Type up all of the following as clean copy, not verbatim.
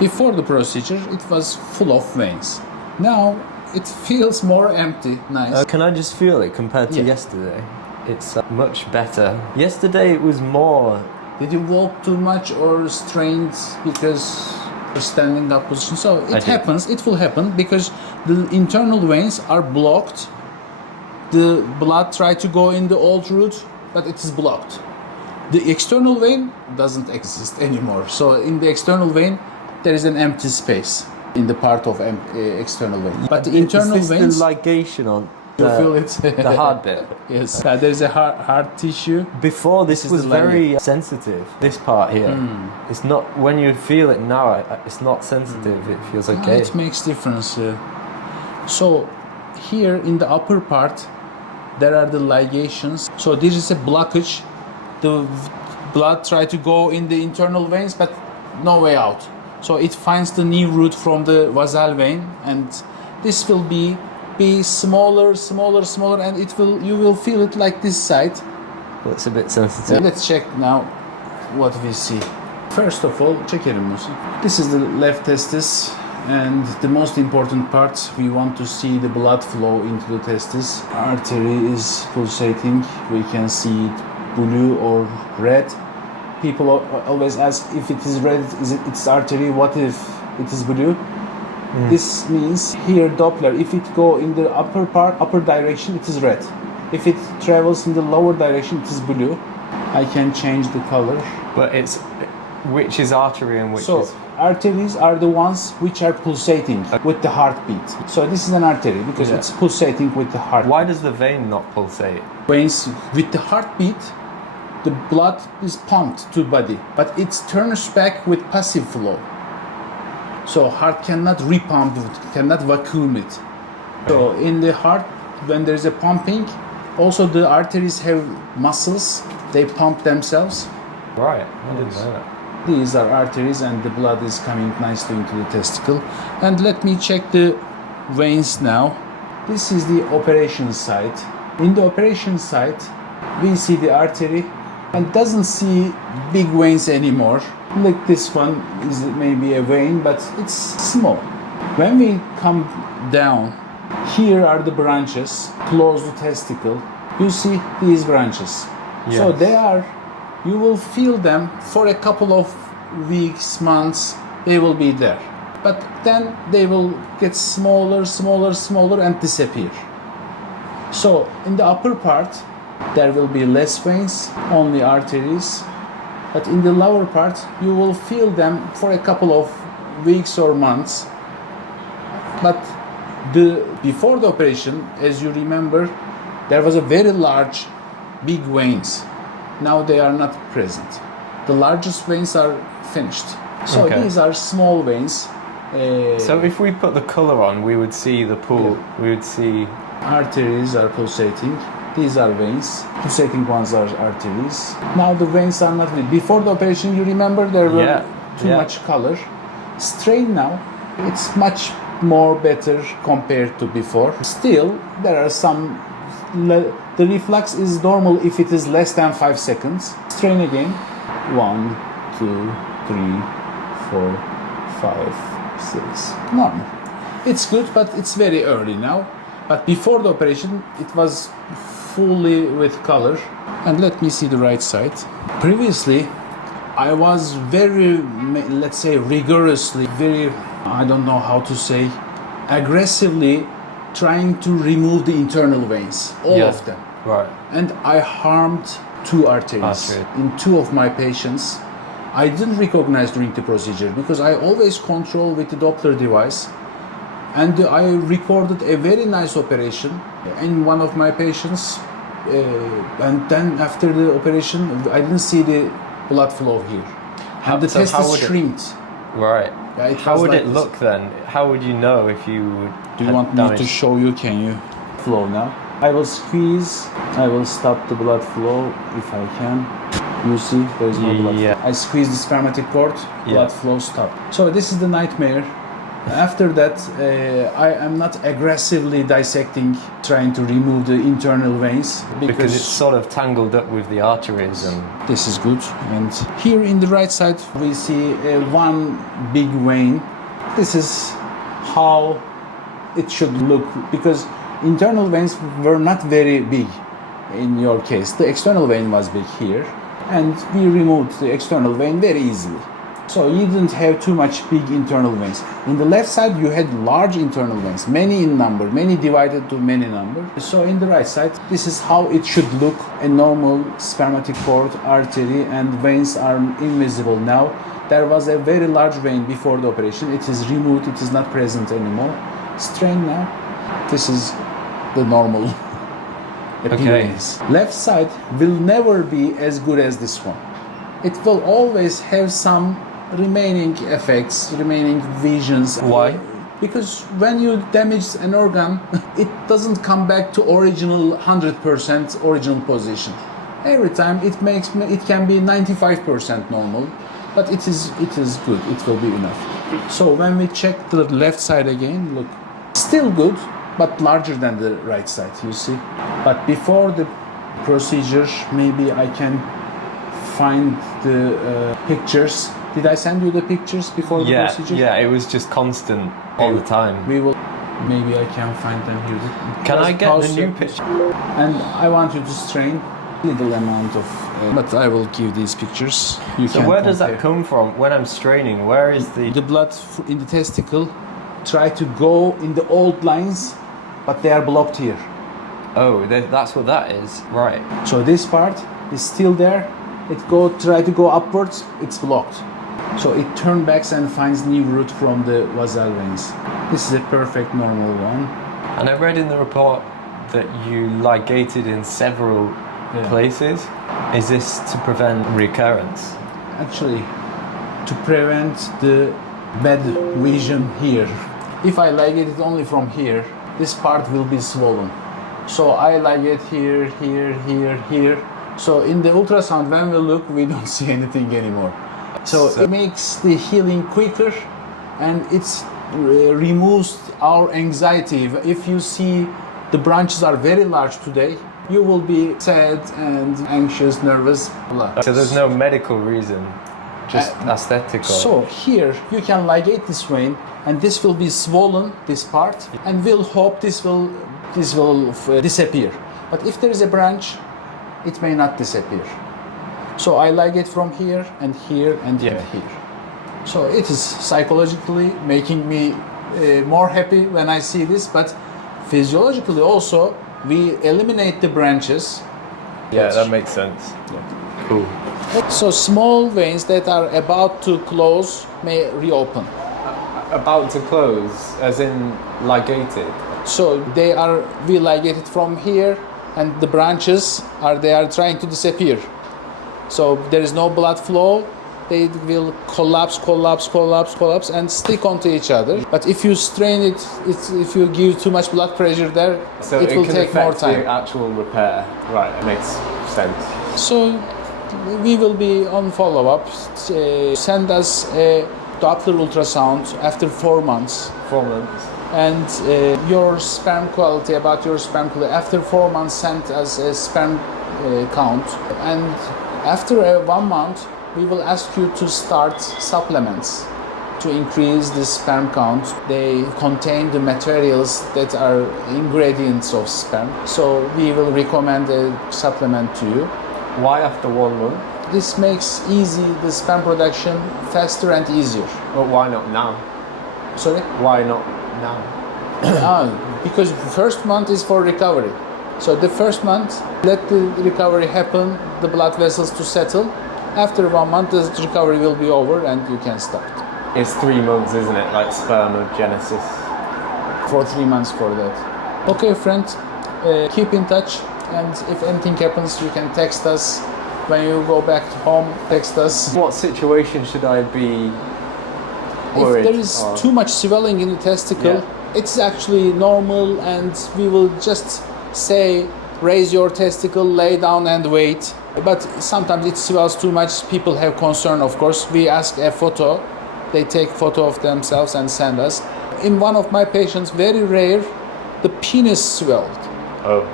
Before the procedure, it was full of veins. Now it feels more empty, nice. Can I just feel it compared to yesterday? It's much better. Yesterday it was more... Did you walk too much or strained because of standing up position? So it happens, it will happen because the internal veins are blocked. The blood tries to go in the old route, but it is blocked. The external vein doesn't exist anymore. So in the external vein, there is an empty space in the part of external vein. But the internal is this veins... the ligation on you feel it? the hard bit? Yes. There is a hard tissue. Before this was very sensitive. This part here, it's not. When you feel it now, it's not sensitive. It feels okay. It makes difference. So here in the upper part, there are the ligations. So this is a blockage. The blood tries to go in the internal veins, but no way out. So it finds the new route from the vasal vein, and this will be smaller, and you will feel it like this side. It's a bit sensitive. Let's check now what we see. First of all, çekelim Musa. This is the left testis, and the most important part, we want to see the blood flow into the testis. Artery is pulsating. We can see it blue or red. People always ask if it is red, it's artery. What if it is blue? This means here Doppler, if it go in the upper direction, it is red. If it travels in the lower direction, it is blue. I can change the color. But it's which is artery and which is... arteries are the ones which are pulsating with the heartbeat. So this is an artery because it's pulsating with the heart. Why does the vein not pulsate? Veins with the heartbeat, the blood is pumped to body, but it turns back with passive flow. So heart cannot repump it, cannot vacuum it. So in the heart, when there is a pumping, also the arteries have muscles, they pump themselves. Right, I didn't know that. These are arteries and the blood is coming nicely into the testicle. And let me check the veins now. This is the operation site. In the operation site, we see the artery and doesn't see big veins anymore. Like this one is maybe a vein, but it's small. When we come down, here are the branches close to testicle. You see these branches. Yes. So they are, you will feel them for a couple of weeks, months, they will be there. But then they will get smaller and disappear. So in the upper part, there will be less veins, only arteries. But in the lower part, you will feel them for a couple of weeks or months. But before the operation, as you remember, there was a very large, big veins. Now they are not present. The largest veins are finished. So these are small veins. So if we put the color on, we would see the pool. Yeah. We would see arteries are pulsating. These are veins. Pulsating ones are arteries. Now the veins are not. Before the operation, you remember there were too much color. Strain now, it's much more better compared to before. Still, there are some. The reflux is normal if it is less than 5 seconds. Strain again. 1, 2, 3, 4, 5, 6. Normal. It's good, but it's very early now. But before the operation, it was fully with color. And let me see the right side. Previously, I was very, let's say, rigorously, I don't know how to say, aggressively trying to remove the internal veins, all of them. Right. And I harmed 2 arteries in 2 of my patients. I didn't recognize during the procedure because I always control with the Doppler device. And I recorded a very nice operation in one of my patients. And then after the operation, I didn't see the blood flow here. And the testis shrinked. Right. Yeah, how would it look then? How would you know if you would? Do you want me to show you? Can you flow now? I will squeeze. I will stop the blood flow if I can. You see, there is no blood flow. I squeeze the spermatic cord. Blood flow stop. So this is the nightmare. After that, I am not aggressively dissecting, trying to remove the internal veins Because it's sort of tangled up with the arteries and... This is good. And here in the right side, we see one big vein. This is how it should look, because internal veins were not very big in your case. The external vein was big here, and we removed the external vein very easily. So you didn't have too much big internal veins. In the left side, you had large internal veins, many in number, many divided to many number. So in the right side, this is how it should look. A normal spermatic cord, artery, and veins are invisible now. There was a very large vein before the operation. It is removed, it is not present anymore. Strain now. This is the normal appearance. Okay. Left side will never be as good as this one. It will always have some remaining effects, remaining visions. Why? Because when you damage an organ, it doesn't come back to original 100% original position. Every time it can be 95% normal, but it is good. It will be enough. So when we check the left side again, look, still good, but larger than the right side. You see. But before the procedure, maybe I can find the pictures. Did I send you the pictures before the procedure? Yeah, it was just constant all the time. Maybe I can find them here. Can I get the new picture? And I want you to strain little amount of, but I will give these pictures. So where does that come from? When I'm straining, where is the blood in the testicle? Try to go in the old lines, but they are blocked here. Oh, that's what that is, right? So this part is still there. Try to go upwards. It's blocked. So it turns back and finds new route from the vasal veins. This is a perfect normal one. And I read in the report that you ligated in several places. Is this to prevent recurrence? Actually, to prevent the bad vision here. If I ligate it only from here, this part will be swollen. So I ligate here, here, here, here. So in the ultrasound, when we look, we don't see anything anymore. So it makes the healing quicker, and it removes our anxiety. If you see the branches are very large today, you will be sad and anxious, nervous. Blah. So there's no medical reason, just aesthetical. So here you can ligate this vein, and this will be swollen, this part, and we'll hope this will disappear. But if there is a branch, it may not disappear. So I ligate from here and here and here. So it is psychologically making me more happy when I see this, but physiologically also we eliminate the branches. Yeah, that makes sense. Yeah. Cool. So small veins that are about to close may reopen. About to close, as in ligated? So we ligate it from here, and the branches are trying to disappear. So there is no blood flow. They will collapse, and stick onto each other. But if you strain it, if you give too much blood pressure there, so it will take more time. The actual repair, right? It makes sense. So we will be on follow-up. Send us a Doppler ultrasound after 4 months. 4 months. And your sperm quality, after 4 months, send us a sperm count. And after 1 month, we will ask you to start supplements to increase the sperm count. They contain the materials that are ingredients of sperm. So we will recommend a supplement to you. Why after 1 month? This makes the sperm production faster and easier. But why not now? Sorry? Why not now? Because the first month is for recovery. So the first month, let the recovery happen, the blood vessels to settle. After 1 month, the recovery will be over and you can start. It's 3 months, isn't it? Like spermogenesis. For 3 months for that. Okay, friend, keep in touch, and if anything happens, you can text us. When you go back home, text us. What situation should I be worried? If there is too much swelling in the testicle, it's actually normal, and we will just say, raise your testicle, lay down and wait. But sometimes it swells too much, people have concern, of course. We ask a photo They take photo of themselves and send us. In one of my patients, very rare, the penis swelled. Oh.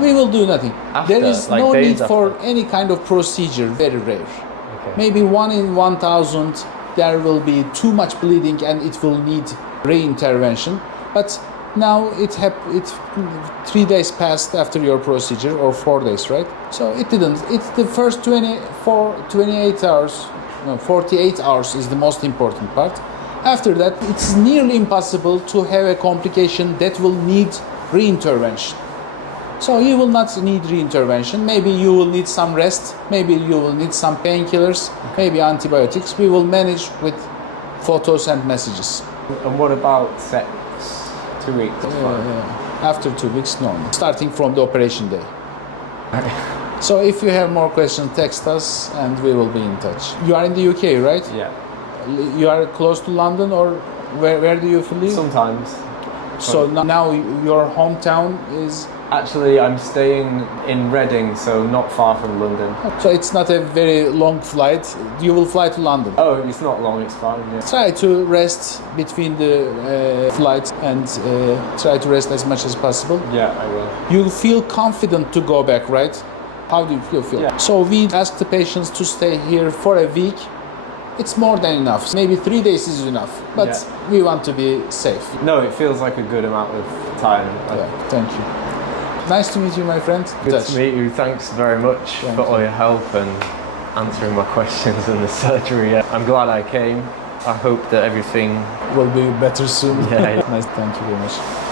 We will do nothing. After, there is like no days need for after. any kind of procedure, very rare. Okay. Maybe 1 in 1,000 there will be too much bleeding and it will need re-intervention. But now it's 3 days passed after your procedure, or 4 days, right? So it didn't. It's the first 28 hours, no, 48 hours is the most important part. After that, it's nearly impossible to have a complication that will need re-intervention. So you will not need re-intervention. Maybe you will need some rest. Maybe you will need some painkillers. Maybe antibiotics. We will manage with photos and messages. And what about sex? 2 weeks? After 2 weeks, no. Starting from the operation day. So if you have more questions, text us and we will be in touch. You are in the UK, right? Yeah. You are close to London, or where do you live? Sometimes. So now your hometown is... Actually, I'm staying in Reading, so not far from London. So it's not a very long flight. You will fly to London. Oh, it's not long, it's fine, yeah. Try to rest between the flights and try to rest as much as possible. Yeah, I will. You feel confident to go back, right? How do you feel? Yeah. So we ask the patients to stay here for a week. It's more than enough. Maybe 3 days is enough, but we want to be safe. No, it feels like a good amount of time. Yeah, thank you. Nice to meet you, my friend. Good to meet you. Thanks very much for all your help and answering my questions and the surgery. I'm glad I came. I hope that everything will be better soon. Yeah. Nice. Thank you very much.